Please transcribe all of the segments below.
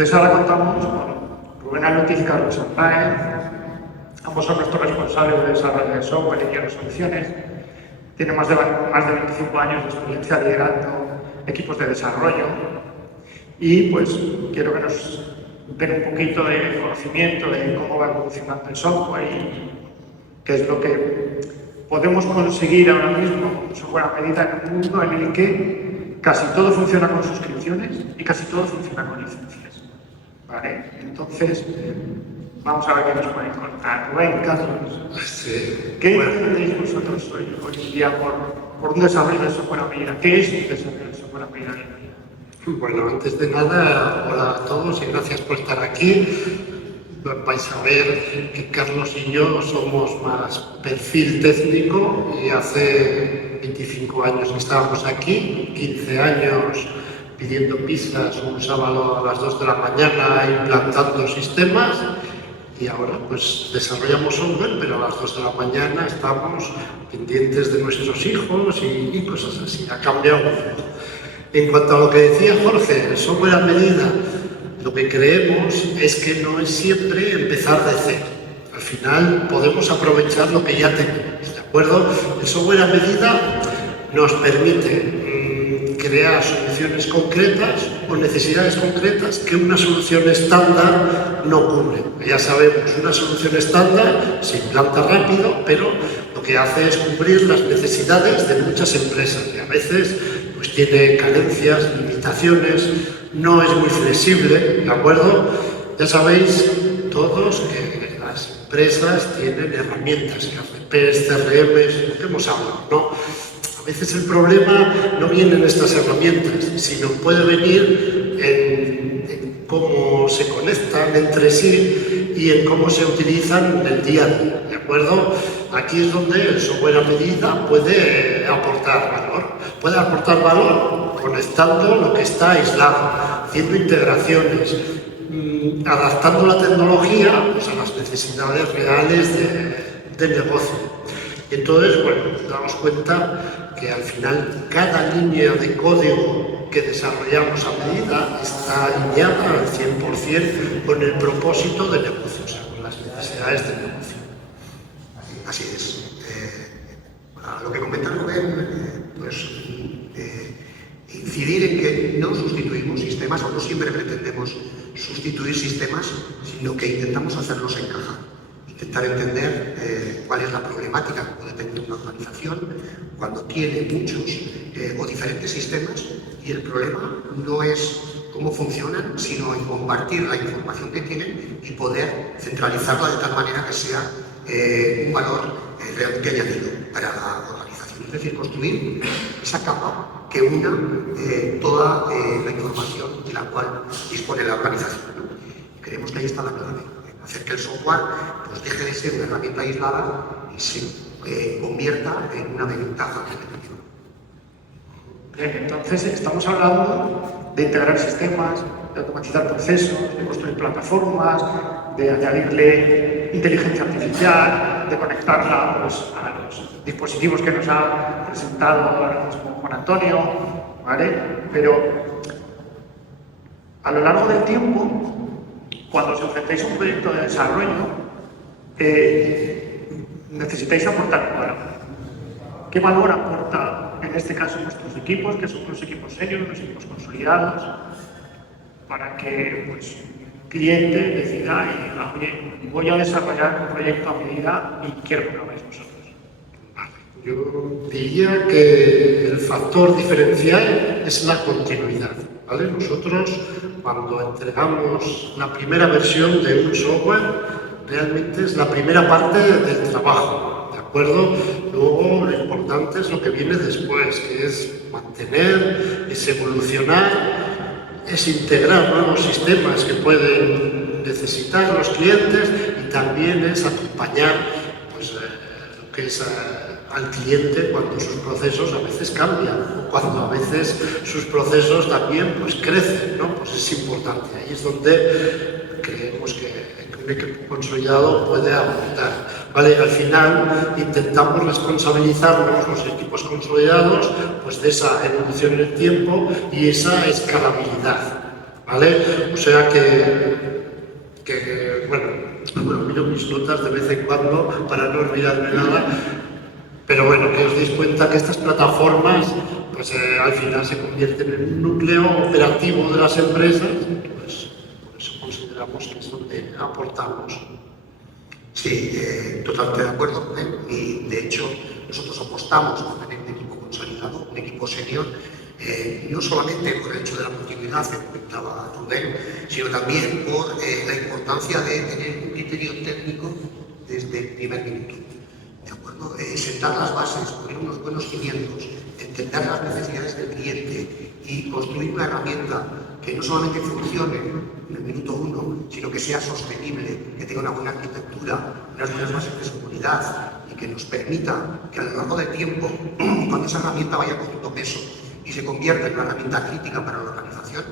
Entonces ahora contamos con Rubén Alutiz y Carlos Arnaez. Ambos son nuestros responsables de desarrollo de software y de soluciones. Tienen más de 25 años de experiencia liderando equipos de desarrollo. Y pues quiero que nos den un poquito de conocimiento de cómo va evolucionando el software y qué es lo que podemos conseguir ahora mismo con software a medida en un mundo en el que casi todo funciona con suscripciones y casi todo funciona con licencias. ¿Vale? Entonces, vamos a ver qué nos pueden contar. Rubén, Carlos, sí. ¿qué entendéis vosotros hoy en día por un desarrollo de software a medida? ¿Qué es un desarrollo de software a medida? Bueno, antes de nada, hola a todos y gracias por estar aquí. Vais a ver que Carlos y yo somos más perfil técnico y hace 25 años que estábamos aquí, 15 años pidiendo pizzas un sábado a las 2 de la mañana implantando sistemas y ahora pues desarrollamos software, pero a las 2 de la mañana estamos pendientes de nuestros hijos y cosas así. Ha cambiado mucho. En cuanto a lo que decía Jorge, el software a medida, lo que creemos es que no es siempre empezar de cero. Al final podemos aprovechar lo que ya tenemos, ¿de acuerdo? El software a medida nos permite crear soluciones concretas o necesidades concretas que una solución estándar no cubre. Ya sabemos, una solución estándar se implanta rápido, pero lo que hace es cubrir las necesidades de muchas empresas y a veces pues tiene carencias, limitaciones, no es muy flexible, ¿de acuerdo? Ya sabéis todos que las empresas tienen herramientas, RPs, CRMs, lo que hemos hablado, ¿no? A veces el problema no viene en estas herramientas, sino puede venir en cómo se conectan entre sí y en cómo se utilizan en el día a día, ¿de acuerdo? Aquí es donde el software a medida puede aportar valor. Puede aportar valor conectando lo que está aislado, haciendo integraciones, adaptando la tecnología pues, a las necesidades reales del negocio. Entonces, bueno, nos damos cuenta que al final cada línea de código que desarrollamos a medida está alineada al 100% con el propósito de negocio, o sea, con las necesidades del negocio. Así es. A lo que comenta Rubén, incidir en que no sustituimos sistemas o no siempre pretendemos sustituir sistemas, sino que intentamos hacerlos encajar. Intentar entender cuál es la problemática que puede tener una organización cuando tiene muchos o diferentes sistemas y el problema no es cómo funcionan, sino en compartir la información que tienen y poder centralizarla de tal manera que sea un valor realmente añadido para la organización. Es decir, construir esa capa que una toda la información de la cual dispone la organización, ¿no? Creemos que ahí está la clave, hacer que el software pues, deje de ser una herramienta aislada y se convierta en una ventaja competitiva. Bien, entonces estamos hablando de integrar sistemas, de automatizar procesos, de construir plataformas, de añadirle inteligencia artificial, de conectarla pues, a los dispositivos que nos ha presentado ahora mismo Juan Antonio, ¿vale? Pero a lo largo del tiempo, cuando os enfrentáis a un proyecto de desarrollo, necesitáis aportar valor. ¿Qué valor aporta en este caso nuestros equipos, que son unos equipos serios, unos equipos consolidados, para que pues, el cliente decida y diga, oye, voy a desarrollar un proyecto a medida y quiero que lo hagáis vosotros? Yo diría que el factor diferencial es la continuidad, ¿vale? Nosotros, cuando entregamos la primera versión de un software, realmente es la primera parte del trabajo, ¿de acuerdo? Luego, lo importante es lo que viene después, que es mantener, es evolucionar, es integrar nuevos sistemas que pueden necesitar los clientes y también es acompañar pues, lo que es al cliente cuando sus procesos a veces cambian o cuando a veces sus procesos también pues, crecen, ¿no? Pues es importante. Ahí es donde creemos que un equipo consolidado puede aportar. ¿Vale? Al final intentamos responsabilizarnos los equipos consolidados pues, de esa evolución en el tiempo y esa escalabilidad. ¿vale? O sea bueno, miro mis notas de vez en cuando para no olvidarme nada, pero bueno, que os deis cuenta que estas plataformas pues al final se convierten en un núcleo operativo de las empresas, pues por eso consideramos que es donde aportamos. Sí, totalmente de acuerdo. Y de hecho, nosotros apostamos por tener un equipo consolidado, un equipo senior, no solamente por el hecho de la continuidad que comentaba Rubén, sino también por la importancia de tener un criterio técnico desde el primer minuto. ¿De acuerdo? Sentar las bases, poner unos buenos cimientos, entender las necesidades del cliente y construir una herramienta que no solamente funcione en el minuto 1, sino que sea sostenible, que tenga una buena arquitectura, unas buenas bases de seguridad y que nos permita que a lo largo del tiempo, cuando esa herramienta vaya cogiendo peso y se convierta en una herramienta crítica para la organización,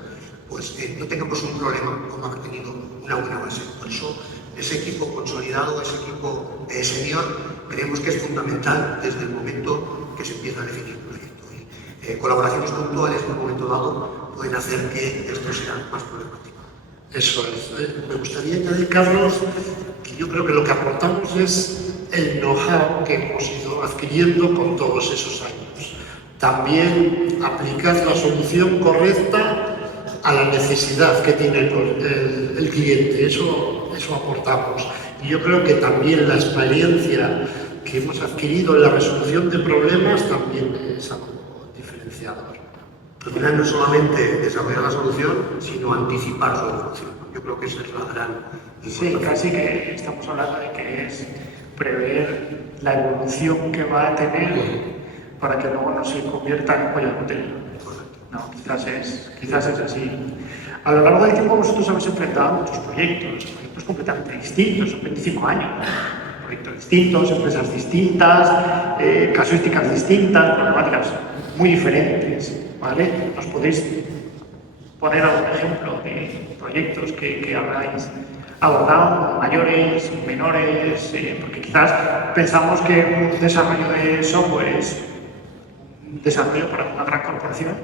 pues no tengamos un problema con haber tenido una buena base. Por eso, ese equipo consolidado, ese equipo senior, creemos que es fundamental desde el momento que se empieza a definir el proyecto. Y, colaboraciones puntuales en un momento dado pueden hacer que esto sea más problemático. Eso es. Me gustaría añadir, Carlos, que yo creo que lo que aportamos es el know-how que hemos ido adquiriendo con todos esos años. También aplicar la solución correcta a la necesidad que tiene el cliente. Eso aportamos. Y yo creo que también la experiencia que hemos adquirido en la resolución de problemas también es algo diferenciador. Al final no es solamente desarrollar la solución, sino anticipar su evolución. Yo creo que esa es la gran Sí, casi que estamos hablando de que es prever la evolución que va a tener para que luego no se convierta en un cuello de botella. No, quizás es así. A lo largo del tiempo vosotros habéis enfrentado muchos proyectos completamente distintos, son 25 años. Proyectos distintos, empresas distintas, casuísticas distintas, problemáticas muy diferentes, ¿vale? ¿Nos podéis poner algún ejemplo de proyectos que habráis abordado, mayores, menores? Porque quizás pensamos que un desarrollo de software es un desarrollo para una gran corporación,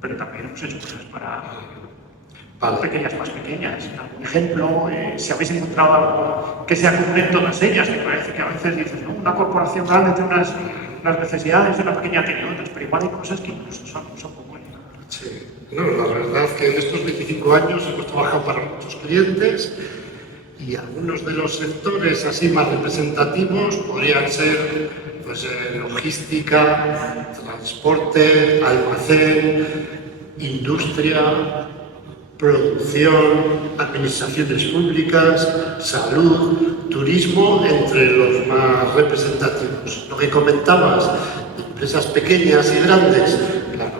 pero también hemos hecho cosas para pequeñas más pequeñas. Algún ejemplo, si habéis encontrado algo que sea común en todas ellas, que parece que a veces dices, ¿no? Una corporación grande tiene unas necesidades, una pequeña tiene otras, pero igual hay cosas que incluso son comunes. Sí, no, la verdad es que en estos 25 años hemos trabajado para muchos clientes y algunos de los sectores así más representativos podrían ser pues, logística, transporte, almacén, industria, producción, administraciones públicas, salud, turismo, entre los más representativos. Lo que comentabas, empresas pequeñas y grandes, claro,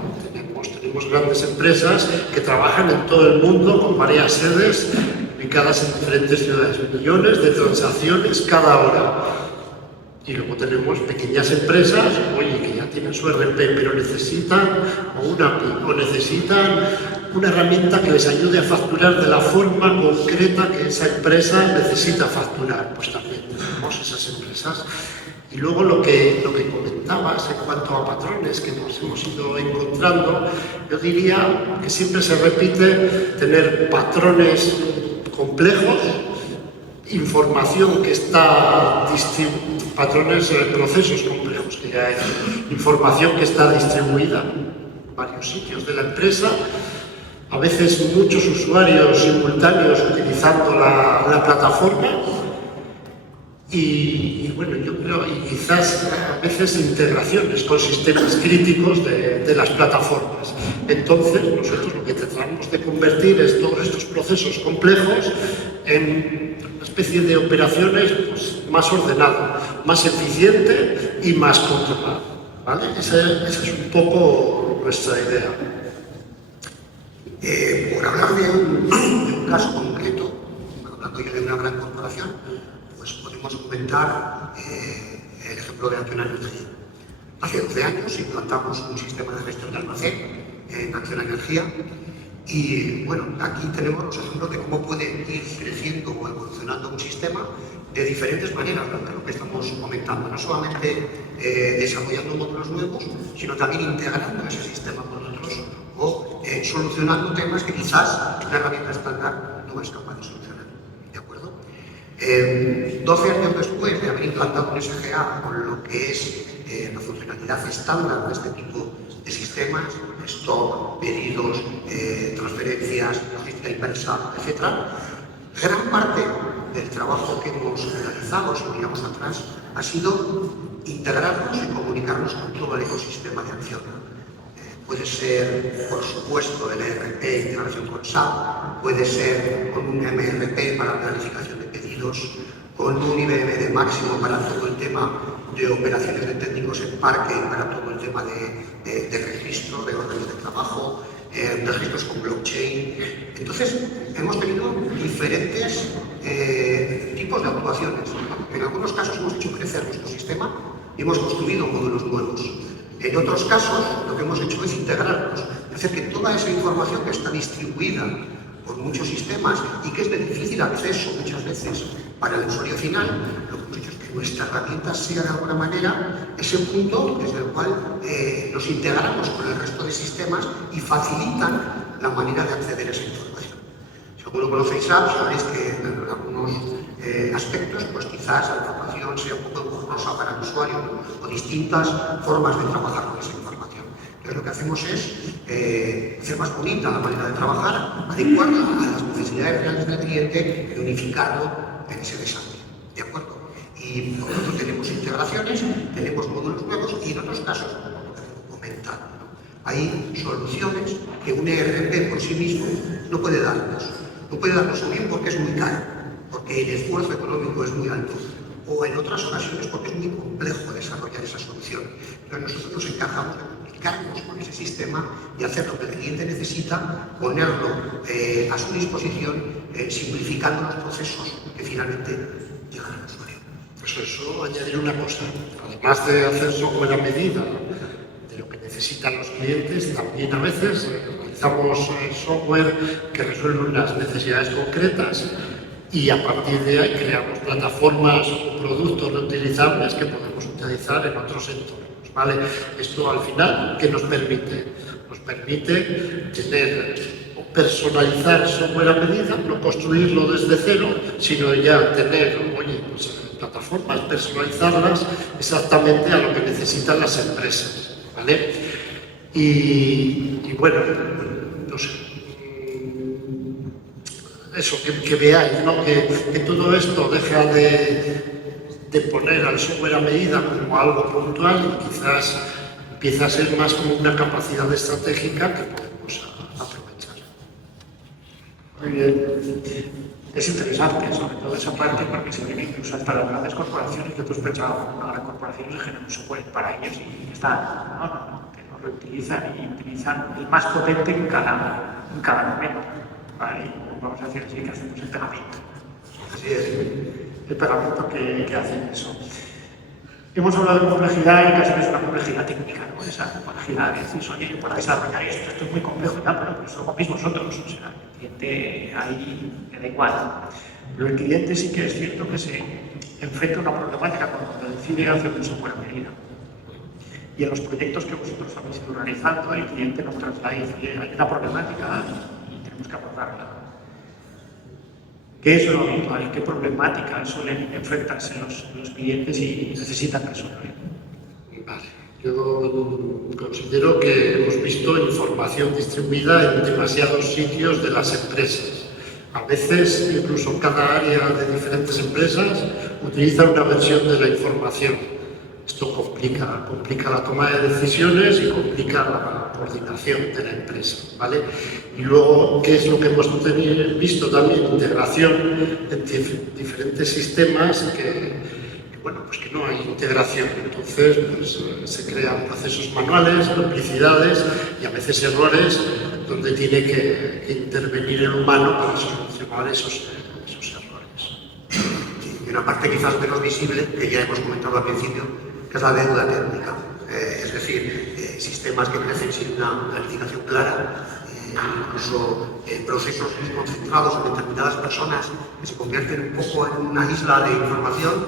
tenemos grandes empresas que trabajan en todo el mundo con varias sedes ubicadas en diferentes ciudades, millones de transacciones cada hora. Y luego tenemos pequeñas empresas, oye, que ya tienen su RP, pero necesitan una API o necesitan una herramienta que les ayude a facturar de la forma concreta que esa empresa necesita facturar. Pues también tenemos esas empresas. Y luego lo que comentabas en cuanto a patrones que nos hemos ido encontrando, yo diría que siempre se repite tener patrones complejos, información que está patrones, procesos complejos, que ya hay, información que está distribuida en varios sitios de la empresa, a veces muchos usuarios simultáneos utilizando la plataforma y bueno, yo creo, y quizás a veces integraciones con sistemas críticos de las plataformas. Entonces, nosotros lo que tratamos de convertir es todos estos procesos complejos en una especie de operaciones pues, más ordenado, más eficiente y más controlado, ¿vale? Esa es un poco nuestra idea. Por hablar de un caso concreto, hablando yo de una gran corporación, pues podemos comentar el ejemplo de Acciona Energía. Hace 12 años implantamos un sistema de gestión de almacén en Acciona Energía y bueno, aquí tenemos los ejemplos de cómo puede ir creciendo o evolucionando un sistema de diferentes maneras, ¿no? Lo que estamos comentando, no solamente desarrollando módulos nuevos, sino también integrando ese sistema con otros o solucionando temas que quizás una herramienta estándar no es capaz de solucionar. ¿De acuerdo? 12 años después de haber implantado un SGA con lo que es la funcionalidad estándar de este tipo de sistemas, stock, pedidos, transferencias, logística inversa, etc., gran parte del trabajo que hemos realizado, si miramos atrás, ha sido integrarnos y comunicarnos con todo el ecosistema de acción. Puede ser, por supuesto, el ERP integración con SAP, puede ser con un MRP para la planificación de pedidos, con un IBM de Máximo para todo el tema de operaciones de técnicos en parque y para todo el tema de registro, de órdenes de trabajo, registros con blockchain. Entonces, hemos tenido diferentes tipos de actuaciones. En algunos casos hemos hecho crecer nuestro sistema y hemos construido módulos nuevos. En otros casos, lo que hemos hecho es integrarlos, hacer que toda esa información que está distribuida por muchos sistemas y que es de difícil acceso muchas veces para el usuario final, lo que hemos hecho es que nuestra herramienta sea de alguna manera ese punto desde el cual nos integramos con el resto de sistemas y facilitan la manera de acceder a esa información. Si alguno conocéis SAP, sabréis que en algunos aspectos, pues quizás la información sea un poco engorrosa para el usuario, ¿no? O distintas formas de trabajar con esa información. Entonces lo que hacemos es hacer más bonita la manera de trabajar, adecuarla a las necesidades reales del cliente y unificarlo en ese desarrollo. ¿De acuerdo? Y por lo tanto tenemos integraciones, tenemos módulos nuevos y en otros casos, como lo que vengo comentando, ¿no? Hay soluciones que un ERP por sí mismo no puede darnos. No puede darnos bien porque es muy caro, porque el esfuerzo económico es muy alto, o en otras ocasiones porque es muy complejo desarrollar esa solución. Pero nosotros nos encargamos de comunicarnos con ese sistema y hacer lo que el cliente necesita, ponerlo a su disposición, simplificando los procesos que finalmente llegan al usuario. Pues eso, añadir una cosa, además de hacer software a medida de lo que necesitan los clientes, también a veces realizamos software que resuelve unas necesidades concretas y a partir de ahí creamos plataformas o productos reutilizables que podemos utilizar en otros entornos, ¿vale? Esto al final, ¿qué nos permite? Nos permite personalizar software a medida, no construirlo desde cero, sino ya tener, pues, plataformas, personalizarlas exactamente a lo que necesitan las empresas, ¿vale? Y bueno, no sé, eso, que veáis, ¿no? que todo esto deja de poner al software a medida como algo puntual y quizás empieza a ser más como una capacidad estratégica que podemos aprovechar. Muy bien. Es interesante, sobre todo esa parte, porque se viene incluso hasta las grandes corporaciones, que tú has pensado, las corporaciones generan un software para ellos y están, que lo reutilizan y utilizan el más potente en cada momento. ¿Vale? Vamos a decir así, que hacemos el pegamento. Así es. El pegamento que hacen eso. Hemos hablado de complejidad y casi es una complejidad técnica, ¿no? Esa complejidad de decir, oye, para desarrollar esto es muy complejo y tal, pero eso lo mismo nosotros, o sea, el cliente ahí le da igual. Pero el cliente sí que es cierto que se enfrenta a una problemática cuando decide hacer un software a medida. Y en los proyectos que vosotros habéis ido realizando, el cliente nos traslada y dice, hay una problemática y tenemos que abordarla. ¿Qué es lo habitual? ¿Qué problemáticas suelen enfrentarse los clientes y necesitan resolver? Vale. Yo considero que hemos visto información distribuida en demasiados sitios de las empresas. A veces, incluso cada área de diferentes empresas utiliza una versión de la información. Esto complica la toma de decisiones y complica la coordinación de la empresa, ¿vale? Y luego, ¿qué es lo que hemos visto también? Integración en diferentes sistemas pues que no hay integración. Entonces, pues, se crean procesos manuales, duplicidades y a veces errores donde tiene que intervenir el humano para solucionar esos errores. Y una parte quizás menos visible, que ya hemos comentado al principio, que es la deuda técnica. Es decir, sistemas que crecen sin una planificación clara, incluso procesos concentrados en determinadas personas que se convierten un poco en una isla de información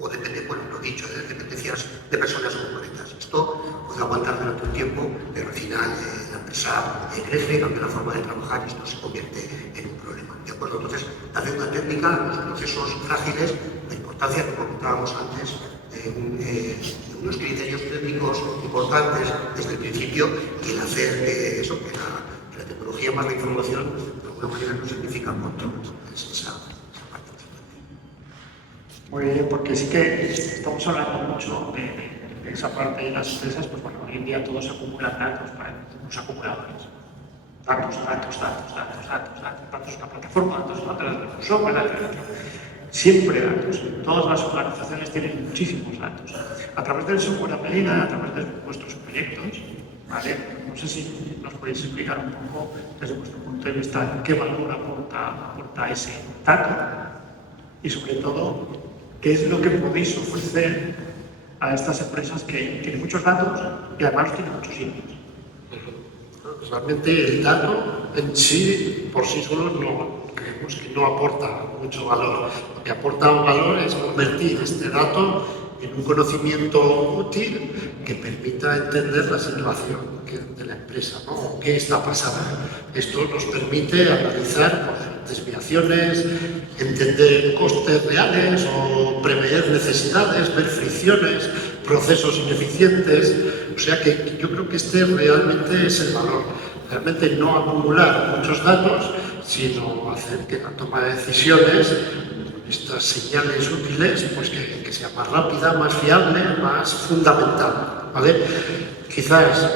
o depende, bueno, lo dicho, de dependencias de personas concretas. Esto puede aguantar durante un tiempo, pero en fin, final la empresa crece, cambia la forma de trabajar y esto se convierte en un problema. ¿De acuerdo? Entonces, la deuda técnica, los procesos frágiles, la importancia que comentábamos antes, unos criterios técnicos importantes desde el principio y el hacer que la tecnología más la información de alguna manera no significa control. Entonces, esa parte importante. Muy bien, porque sí que estamos hablando mucho de esa parte de las empresas, pues bueno, hoy en día todos acumulan datos para los acumuladores. Datos en una plataforma, datos en otra, datos en un software, datos en otro. Siempre datos. Todas las organizaciones tienen muchísimos datos. A través del software a medida, a través de vuestros proyectos, ¿vale? No sé si nos podéis explicar un poco, desde vuestro punto de vista, qué valor aporta ese dato y, sobre todo, qué es lo que podéis ofrecer a estas empresas que tienen muchos datos y además los tienen muchos sitios. Realmente el dato en sí, por sí solo, creemos que no aporta mucho valor. Lo que aporta valor es convertir este dato en un conocimiento útil que permita entender la situación de la empresa, ¿no? ¿Qué está pasando? Esto nos permite analizar desviaciones, entender costes reales o prever necesidades, ver fricciones, procesos ineficientes. O sea que yo creo que este realmente es el valor. Realmente no acumular muchos datos, sino hacer que la toma de decisiones, estas señales útiles, pues que sea más rápida, más fiable, más fundamental, ¿vale? Quizás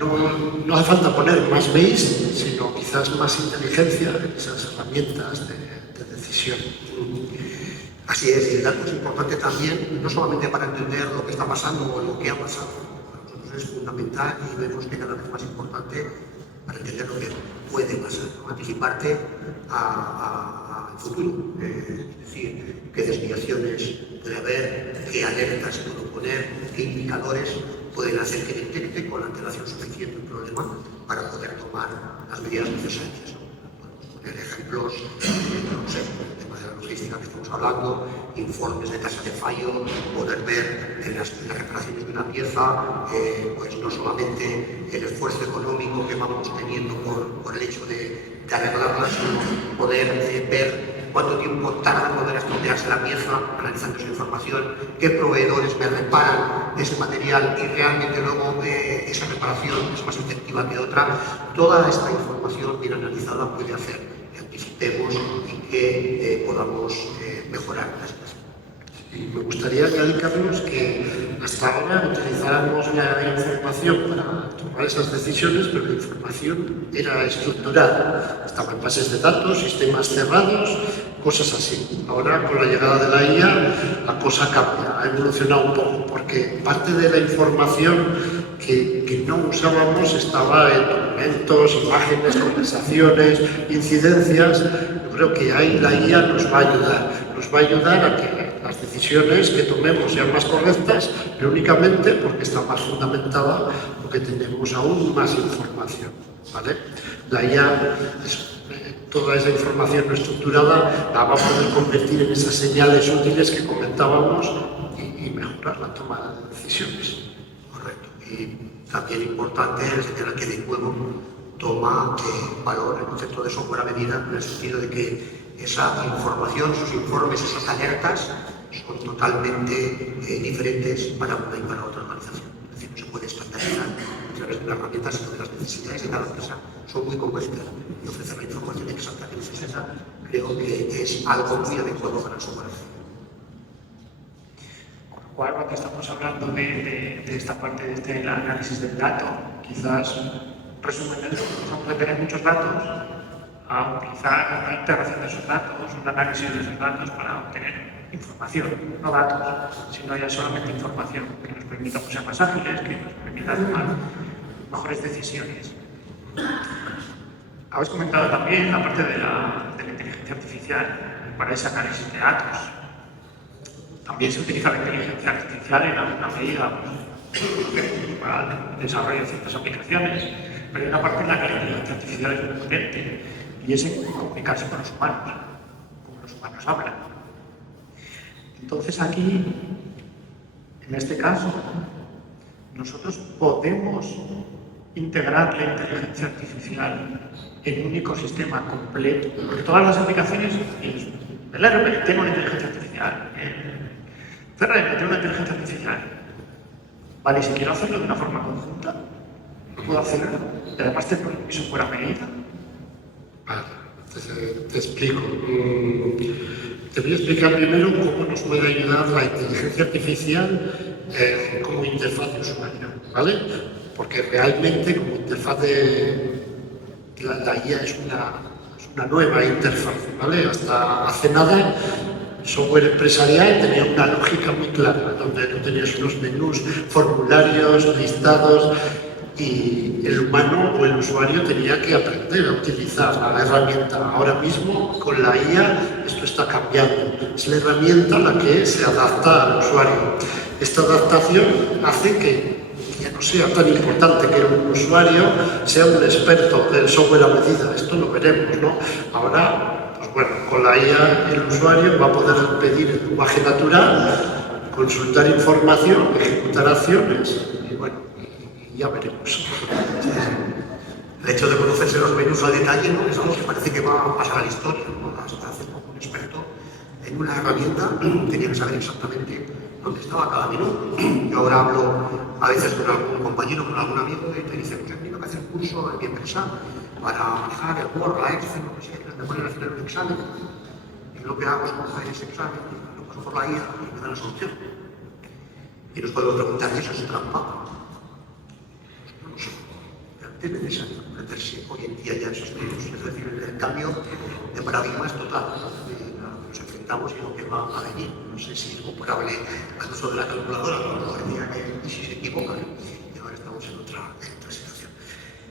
no hace falta poner más BIs, sino quizás más inteligencia en esas herramientas de decisión. Así es, y el dato es importante también, no solamente para entender lo que está pasando o lo que ha pasado, para nosotros es fundamental y vemos que cada vez más importante para entender lo que puede pasar, ¿no? Anticiparte al futuro, es decir, qué desviaciones puede haber, qué alertas puedo poner, qué indicadores pueden hacer que detecte con antelación suficiente el problema para poder tomar las medidas necesarias, ¿no? Podemos poner ejemplos, no sé, el tema de la logística que estamos hablando, informes de tasa de fallo, poder ver en las reparaciones de una pieza, pues no solamente el esfuerzo económico que vamos teniendo por el hecho de arreglarla, sino poder ver cuánto tiempo tarda en volver a estropearse la pieza, analizando esa información, qué proveedores me reparan ese material y realmente luego esa reparación es más efectiva que otra. Toda esta información bien analizada puede hacer que anticipemos y que podamos mejorar las cosas. Y me gustaría añadir, Carlos, que hasta ahora utilizábamos la información para tomar esas decisiones, pero la información era estructurada. Estaba en bases de datos, sistemas cerrados, cosas así. Ahora, con la llegada de la IA, la cosa cambia, ha evolucionado un poco, porque parte de la información que no usábamos estaba en documentos, imágenes, conversaciones, incidencias. Yo creo que ahí la IA nos va a ayudar a que las decisiones que tomemos sean más correctas, pero únicamente porque está más fundamentada, porque tenemos aún más información, ¿vale? La IA, toda esa información no estructurada, la va a poder convertir en esas señales útiles que comentábamos y mejorar la toma de decisiones. Correcto. Y también importante es señalar que de nuevo toma valor el concepto de software a medida, en el sentido de que esa información, sus informes, esas alertas son totalmente diferentes para una y para otra organización. Es decir, no se puede estandarizar a través de una herramienta, sino que las necesidades de cada empresa son muy concretas. Y ofrecer la información exacta que necesita creo que es algo muy adecuado para el software. Con lo cual, cuando estamos hablando de esta parte de este análisis del dato, quizás resumen eso, vamos a tener muchos datos, a utilizar una integración de esos datos, un análisis de esos datos para obtener información, no datos, sino ya solamente información que nos permita ser más ágiles, que nos permita tomar mejores decisiones. Habéis comentado también la parte de la inteligencia artificial para ese análisis de datos. También se utiliza la inteligencia artificial en alguna medida para el desarrollo de ciertas aplicaciones, pero hay una parte en la que la inteligencia artificial es muy potente y es en comunicarse con los humanos, como los humanos hablan. Entonces aquí, en este caso, nosotros podemos integrar la inteligencia artificial en un ecosistema completo, porque todas las aplicaciones, el ERP tiene una inteligencia artificial, el CRM tiene una inteligencia artificial. Vale, si quiero hacerlo de una forma conjunta, puedo hacerlo, y además tengo mi software a medida. Vale, te explico. Te voy a explicar primero cómo nos puede ayudar la inteligencia artificial como interfaz de usuario, ¿vale? Porque realmente como interfaz de la IA es una nueva interfaz, ¿vale? Hasta hace nada, software empresarial tenía una lógica muy clara, donde tú tenías unos menús, formularios, listados, y el humano o el usuario tenía que aprender a utilizar la herramienta. Ahora mismo, con la IA, esto está cambiando. Es la herramienta la que se adapta al usuario. Esta adaptación hace que ya no sea tan importante que un usuario sea un experto del software a medida. Esto lo veremos, ¿no? Ahora, pues bueno, con la IA el usuario va a poder pedir el lenguaje natural, consultar información, ejecutar acciones y bueno, ya veremos. El hecho de conocerse los menús al detalle, ¿no?, es algo que parece que va a pasar a la historia, ¿no? Hasta hace poco un experto en una herramienta tenía que saber exactamente dónde estaba cada menú. Yo ahora hablo a veces con algún compañero, con algún amigo, y te dice, pues he tenido que hacer un curso en mi empresa para manejar el Word, la Excel, lo que sea, me ponen al final un examen, y lo que hago es coger ese examen, lo paso por la IA y me dan la solución. Y nos podemos preguntar, ¿eso es trampa? Es necesario meterse hoy en día ya en esos medios, es decir, el cambio de paradigma es total, nos enfrentamos y lo que va a venir. No sé si es comparable al uso de la calculadora, cuando decía que si se equivocan, y ahora estamos en otra situación.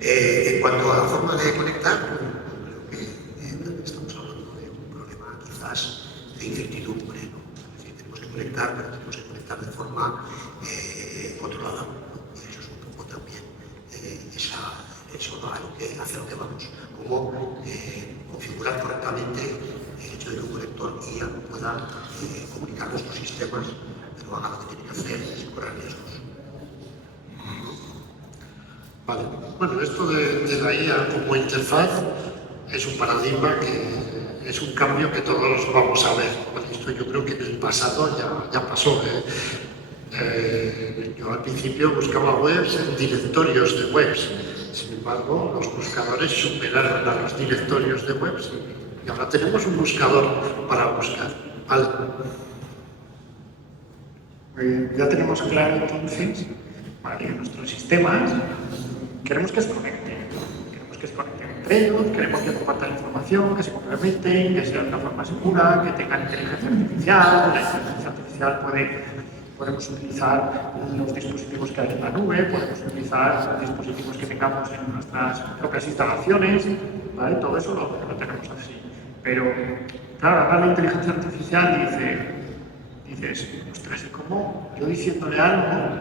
En cuanto a la forma de conectar, creo que estamos hablando de un problema quizás de incertidumbre, ¿no? Es decir, tenemos que conectar, pero tenemos que conectar de forma controlada. Eso es un poco también hacia lo que vamos, cómo configurar correctamente el hecho de que un conector IA pueda comunicar nuestros sistemas, pero haga lo que tiene que hacer sin correr riesgos. Vale. Bueno, esto de la IA como interfaz es un paradigma que es un cambio que todos vamos a ver. Bueno, esto yo creo que en el pasado ya pasó. Yo al principio buscaba webs en directorios de webs. Sin embargo, los buscadores superaron a los directorios de webs y ahora tenemos un buscador para buscar. ¿Vale? Ya tenemos claro entonces, ¿vale?, nuestros sistemas, queremos que se conecten entre ellos, queremos que compartan información, que se complementen, que sea de una forma segura, que tengan inteligencia artificial. La inteligencia artificial podemos utilizar los dispositivos que hay en la nube, podemos utilizar los dispositivos que tengamos en nuestras propias instalaciones, ¿vale? Todo eso lo tenemos así. Pero, claro, ahora la inteligencia artificial dices, ostras, ¿y cómo yo diciéndole algo,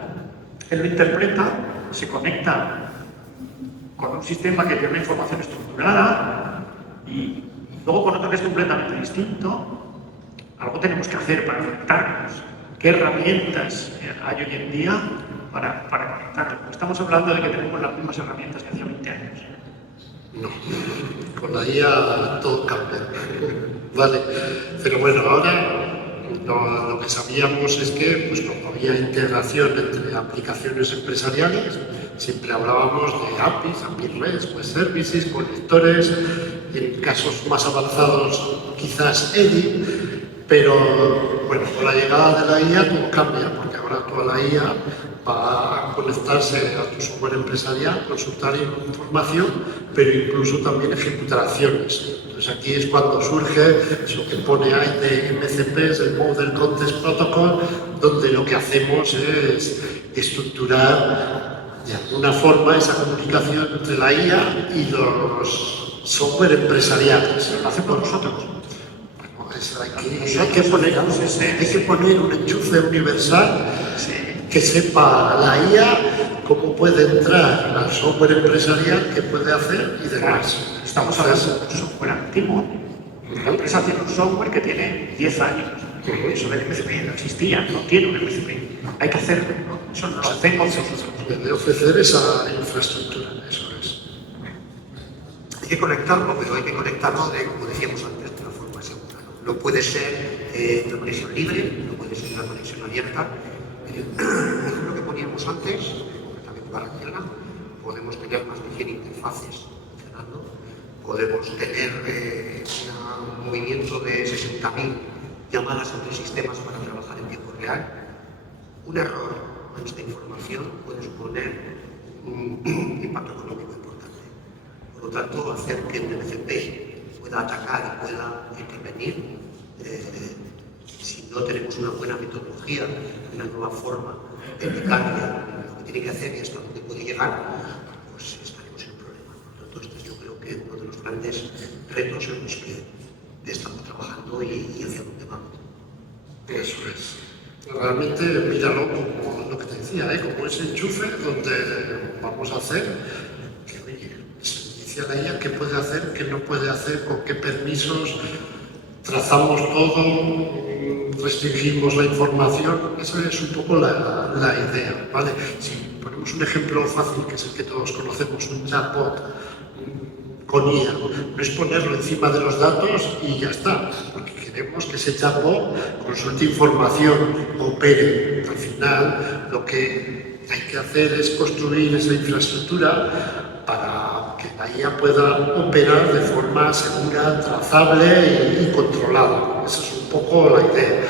él lo interpreta, se conecta con un sistema que tiene una información estructurada y luego con otro que es completamente distinto? Algo tenemos que hacer para conectarnos. ¿Qué herramientas hay hoy en día para conectarnos? Estamos hablando de que tenemos las mismas herramientas que hace 20 años. No, con la IA todo cambia. Vale, pero bueno, ahora lo que sabíamos es que pues, no había integración entre aplicaciones empresariales. Siempre hablábamos de APIs, API REST, web services, conectores, en casos más avanzados quizás EDI, pero bueno, con la llegada de la IA todo cambia, porque ahora toda la IA va a conectarse a tu software empresarial, consultar información, pero incluso también ejecutar acciones. Entonces aquí es cuando surge eso que pone ahí de MCPs, el Model Context Protocol, donde lo que hacemos es estructurar de alguna forma esa comunicación entre la IA y los software empresariales. Lo hacemos nosotros. Hay que poner un enchufe universal que sepa la IA cómo puede entrar al software empresarial, qué puede hacer y demás. Estamos hablando de un software antiguo. La empresa tiene un software que tiene 10 años. Eso del MCP no existía, no tiene un MCP. Hay que hacerlo, ¿no? Eso no lo hacemos nosotros. De ofrecer esa infraestructura, eso es. Hay que conectarlo, pero hay que conectarlo, como decíamos antes, de una forma segura. No puede ser una conexión libre, no puede ser una conexión abierta. El ejemplo que poníamos antes, concretamente para Barcelona, podemos tener más de 100 interfaces funcionando, podemos tener un movimiento de 60.000 llamadas entre sistemas para trabajar en tiempo real. Un error en esta información puede suponer un impacto económico importante. Por lo tanto, hacer que un MCP pueda atacar y pueda intervenir, si no tenemos una buena metodología, una nueva forma de indicarle lo que tiene que hacer y hasta dónde puede llegar, pues estaremos en un problema. Por lo tanto, este yo creo que es uno de los grandes retos en los que estamos trabajando y hacia dónde vamos. Eso es. Realmente, míralo como lo que te decía, como ese enchufe donde vamos a hacer que, oye, se inicia la IA, qué puede hacer, qué no puede hacer, con qué permisos, trazamos todo, restringimos la información. Esa es un poco la idea, ¿vale? Si ponemos un ejemplo fácil, que es el que todos conocemos, un chatbot con IA, no es ponerlo encima de los datos y ya está, porque queremos que ese chatbot consulte información, opere. Al final, lo que hay que hacer es construir esa infraestructura para que la IA pueda operar de forma segura, trazable y controlada. Esa es un poco la idea.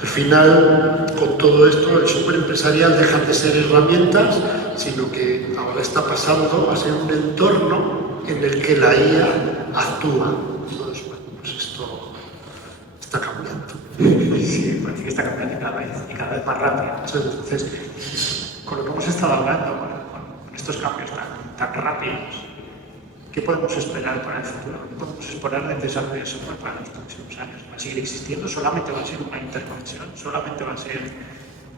Al final, con todo esto, el software empresarial deja de ser herramientas, sino que ahora está pasando a ser un entorno en el que la IA actúa. Entonces, bueno, pues esto está cambiando. Sí, parece que está cambiando y cada vez más rápido. Entonces, con lo que hemos estado hablando, con estos cambios tan rápidos, ¿qué podemos esperar para el futuro? ¿Qué podemos esperar del desarrollo de software para los próximos años? ¿Va a seguir existiendo? ¿Solamente va a ser una interconexión? ¿Solamente va a ser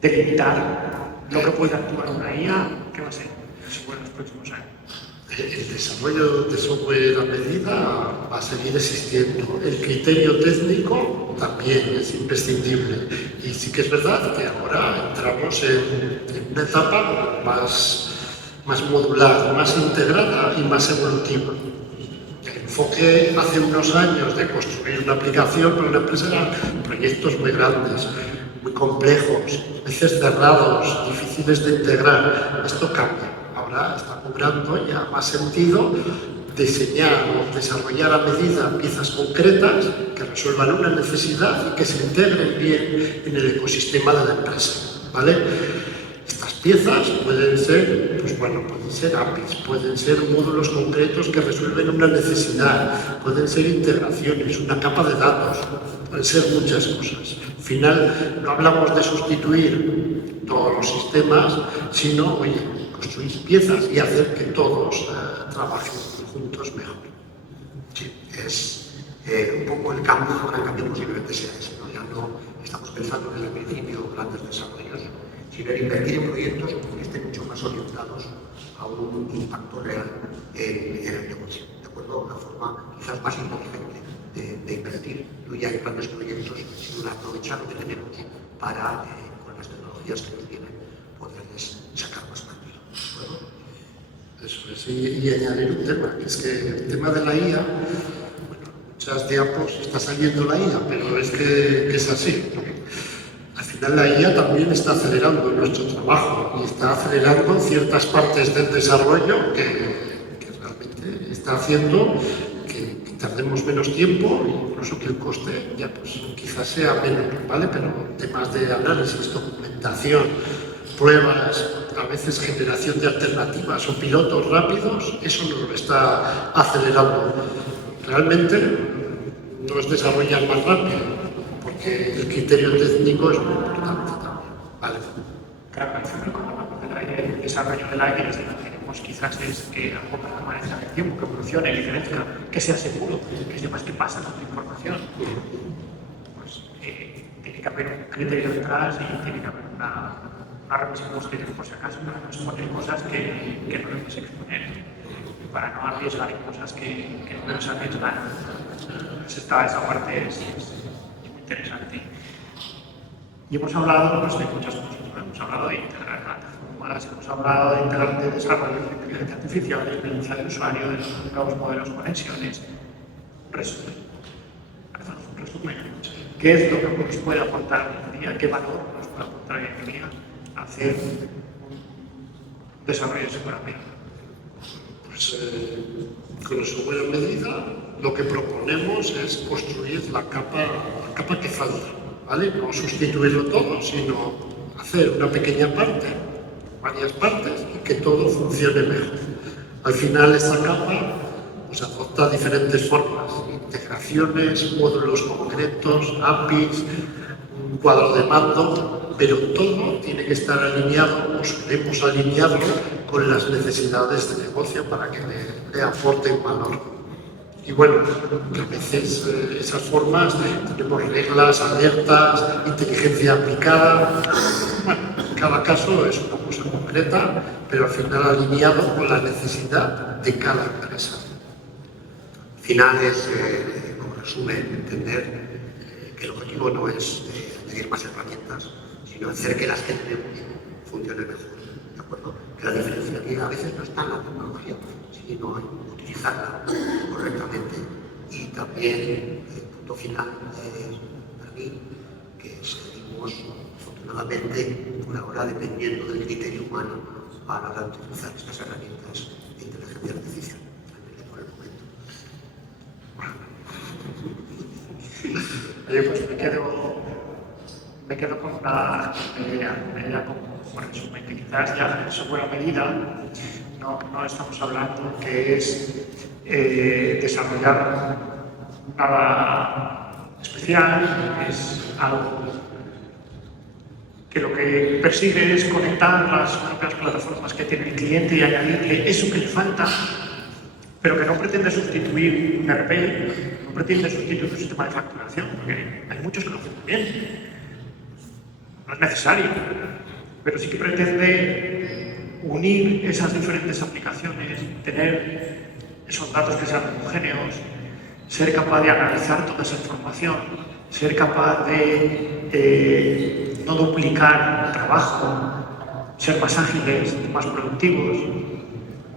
delimitar lo que puede actuar una IA? ¿Qué va a ser en los próximos años? El desarrollo de software a medida va a seguir existiendo. El criterio técnico también es imprescindible. Y sí que es verdad que ahora entramos en una etapa más modular, más integrada y más evolutiva. El enfoque hace unos años de construir una aplicación para una empresa eran proyectos muy grandes, muy complejos, a veces cerrados, difíciles de integrar. Esto cambia. Ahora está cobrando ya más sentido diseñar o desarrollar a medida piezas concretas que resuelvan una necesidad y que se integren bien en el ecosistema de la empresa, ¿vale? Estas piezas pueden ser, pues bueno, pueden ser APIs, pueden ser módulos concretos que resuelven una necesidad, pueden ser integraciones, una capa de datos, pueden ser muchas cosas. Al final, no hablamos de sustituir todos los sistemas, sino, oye, construir piezas y hacer que todos trabajen juntos mejor. Sí, es un poco el cambio, ahora cambio posiblemente sea ese, ¿no? Ya no estamos pensando desde el principio grandes desarrollos, sino en invertir en proyectos que estén mucho más orientados a un impacto real en el negocio, ¿de acuerdo? Una forma quizás más inteligente de invertir, no ya en grandes proyectos, sino de aprovechar lo que tenemos para, con las tecnologías que nos vienen, poderles sacar más partido. Eso es, y añadir un tema, que es que el tema de la IA, bueno, muchas diapos está saliendo la IA, pero es que es así. Al final la IA también está acelerando nuestro trabajo y está acelerando ciertas partes del desarrollo que realmente está haciendo que tardemos menos tiempo, incluso que el coste ya pues quizás sea menos, ¿vale? Pero temas de análisis, documentación, pruebas, a veces generación de alternativas o pilotos rápidos, eso nos lo está acelerando. Realmente no es desarrollar más rápido, porque el criterio técnico es muy importante también. ¿Vale? Claro, por ejemplo, cuando hablamos del desarrollo del aire, lo que queremos quizás es que algo permanezca en el tiempo, que evolucione, que crezca, que sea seguro, que sepas qué pasa con tu información. Pues tiene que haber un criterio detrás y tiene que haber una revisión posterior por si acaso, para no exponer cosas que no debemos exponer, para no arriesgar cosas que no debemos arriesgar. Entonces, esa parte es muy interesante. Y hemos hablado pues, de muchas cosas, ¿no? Hemos hablado de integrar plataformas, hemos hablado de desarrollo de inteligencia artificial, de experiencia del usuario, de nuevos modelos de conexiones. Resumen. Hacemos un resumen. ¿Qué es lo que nos puede aportar hoy en día? ¿Qué valor nos puede aportar hoy en día hacer un desarrollo de seguridad? Pues con su buena medida, lo que proponemos es construir la capa que falta, ¿vale? No sustituirlo todo, sino hacer una pequeña parte, varias partes, y que todo funcione mejor. Al final, esta capa pues, adopta diferentes formas, integraciones, módulos concretos, APIs, un cuadro de mando, pero todo tiene que estar alineado, o queremos alinearlo con las necesidades de negocio para que le aporten valor. Y bueno, a veces esas formas tenemos reglas, alertas, inteligencia aplicada. Bueno, cada caso es una cosa concreta, pero al final alineado con la necesidad de cada empresa. Al final es, como resumen, entender que el objetivo no es añadir más herramientas, sino hacer que las que tenemos funcionen mejor. ¿De acuerdo? Que la diferencia aquí a veces no está en la tecnología, sino en utilizarla correctamente. Y también, el punto final, para mí, que seguimos afortunadamente por ahora dependiendo del criterio humano para utilizar estas herramientas de inteligencia artificial. Por el momento. Oye, pues me quedo con una idea como resumen, que quizás ya en su buena medida no estamos hablando que es desarrollar nada especial, es algo que lo que persigue es conectar las propias plataformas que tiene el cliente y añadirle eso que le falta, pero que no pretende sustituir un ERP, no pretende sustituir un sistema de facturación, porque hay muchos que lo hacen bien. No es necesario, pero sí que pretende unir esas diferentes aplicaciones, tener esos datos que sean homogéneos, ser capaz de analizar toda esa información, ser capaz de no duplicar trabajo, ser más ágiles, más productivos,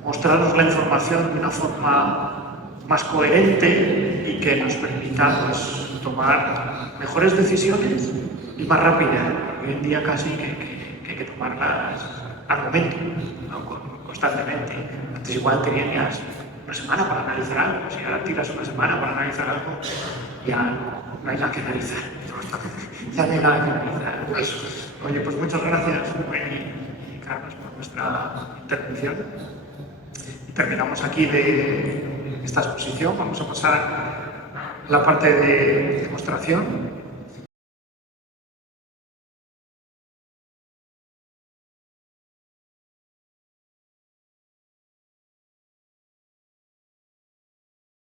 mostraros la información de una forma más coherente y que nos permita pues, tomar mejores decisiones y más rápidas. Hoy en día casi que hay que tomarlas al momento, ¿no? Constantemente. Antes igual tenías una semana para analizar algo, si ahora tiras una semana para analizar algo, ya no hay nada que analizar. Ya no hay nada que analizar. Oye, pues muchas gracias, Carlos, por nuestra intervención. Y terminamos aquí de esta exposición. Vamos a pasar a la parte de demostración.